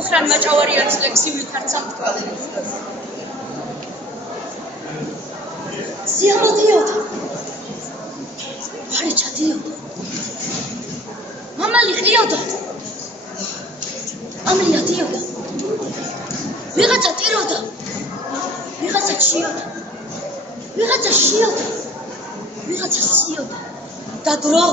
უხრან მაჭავარიანის ლექსი ვითარცა სიამოდიოდა ვარი ჩადიოდა მამალი ყიოდა ამლია დიოდა ვიღაცა ტიროდა ვიღაცა ჩიოდა ვიღაცა შიოდა ვიღაცა სიოდა და დრო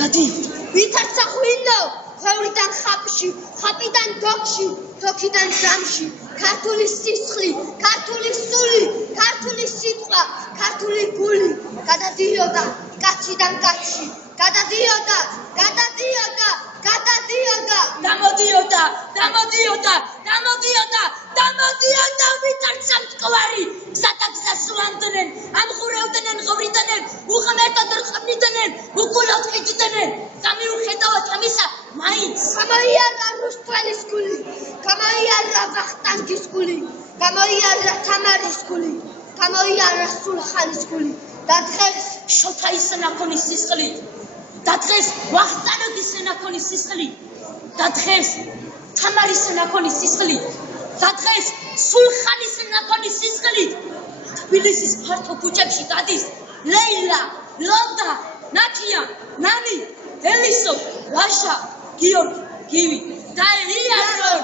გადიოდა ვითარცა ღვინო ხვევრიდან ხაპში ხაპიდან დოქში დოქიდან ჯამში ქართული სისხლი ქართული სული ქართული სიტყვა ქართული გული გადადიოდა კაციდან კაცში გადადიოდა გადადიოდა გადადიოდა დამოდიოდა დამოდიოდა დამოდიოდა დამოდიოდა ვითარცა მტკვარი გზადაგზას სვამდნენ ამღურევდნენ ღვრიდნენ უღმერთოდ რყმიდნენ უკულოდ ყიდდნენ გამიუხედავად ამისა მაინც გამოიარა რუსთველის გული გამოიარა ვახტანგის გული გამოიარა თამარის გული გამოიარა სულხანის გული და დღეს შოთა ისენაქონის სისხლი და დღეს ვახტანგის ისენაქონის სისხლი და დღეს თამარის ისენაქონის სისხლი და დღეს სულხანის ისენაქონის სისხლი თბილისის ფართო ქუჩებში გადის ლეილა ლოდა ნაკია ნანი ელისო ვაშა გიორგი გივი და იარონ